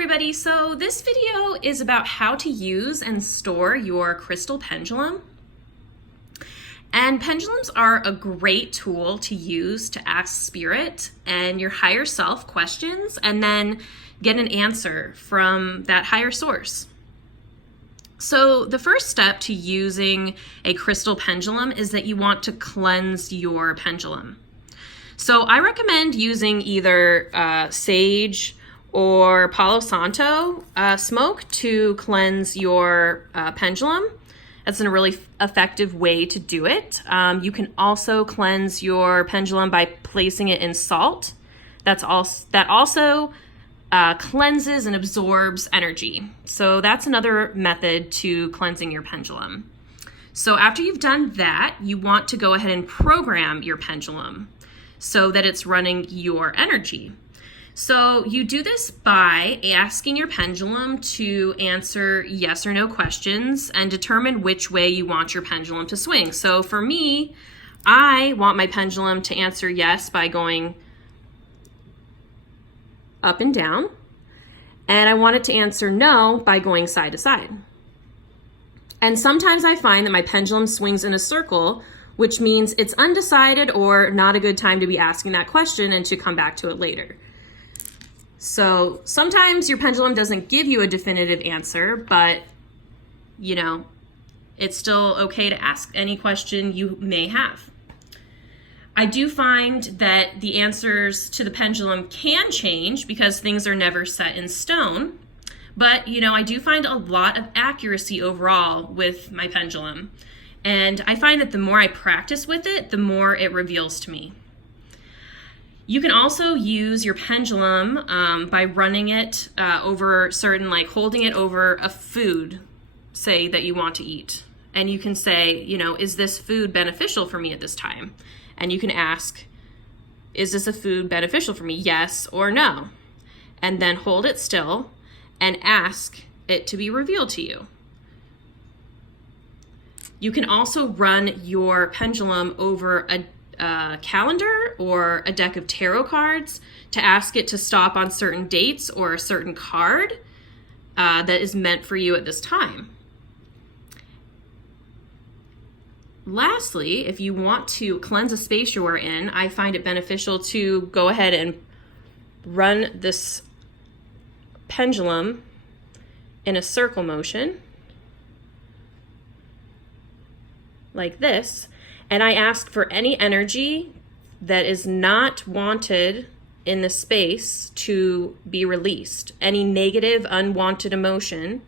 everybody, so this video is about how to use and store your crystal pendulum. And pendulums are a great tool to use to ask spirit and your higher self questions and then get an answer from that higher source. So the first step to using a crystal pendulum is that you want to cleanse your pendulum. So I recommend using either sage or Palo Santo smoke to cleanse your pendulum. That's a really effective way to do it. You can also cleanse your pendulum by placing it in salt. That also cleanses and absorbs energy. So that's another method to cleansing your pendulum. So after you've done that, you want to go ahead and program your pendulum so that it's running your energy. So you do this by asking your pendulum to answer yes or no questions and determine which way you want your pendulum to swing. So for me, I want my pendulum to answer yes by going up and down, and I want it to answer no by going side to side. And sometimes I find that my pendulum swings in a circle, which means it's undecided or not a good time to be asking that question and to come back to it later. So sometimes your pendulum doesn't give you a definitive answer, but it's still okay to ask any question you may have. I do find that the answers to the pendulum can change because things are never set in stone. But, I do find a lot of accuracy overall with my pendulum. And I find that the more I practice with it, the more it reveals to me. You can also use your pendulum by running it over holding it over a food, say, that you want to eat. And you can say, is this food beneficial for me at this time? And you can ask, is this a food beneficial for me? Yes or no. And then hold it still and ask it to be revealed to you. You can also run your pendulum over a calendar or a deck of tarot cards to ask it to stop on certain dates or a certain card that is meant for you at this time. Lastly, if you want to cleanse a space you are in, I find it beneficial to go ahead and run this pendulum in a circle motion like this. And I ask for any energy that is not wanted in the space to be released. Any negative, unwanted emotion.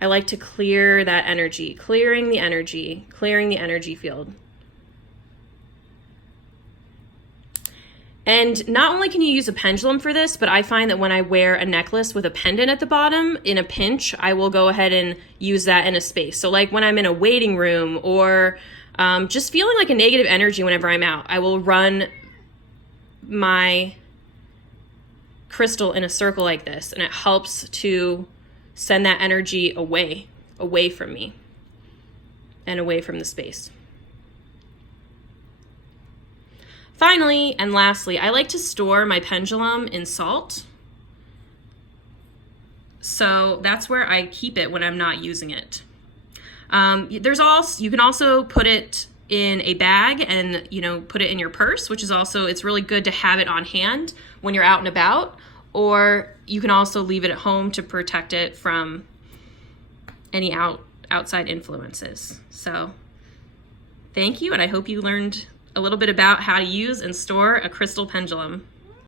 I like to clear that energy, clearing the energy field. And not only can you use a pendulum for this, but I find that when I wear a necklace with a pendant at the bottom, in a pinch, I will go ahead and use that in a space. So like when I'm in a waiting room or just feeling like a negative energy whenever I'm out, I will run my crystal in a circle like this, and it helps to send that energy away from me and away from the space. Finally, and lastly, I like to store my pendulum in salt. So that's where I keep it when I'm not using it. You can also put it in a bag and, put it in your purse, which is also, it's really good to have it on hand when you're out and about. Or you can also leave it at home to protect it from any outside influences. So thank you, and I hope you learned a little bit about how to use and store a crystal pendulum.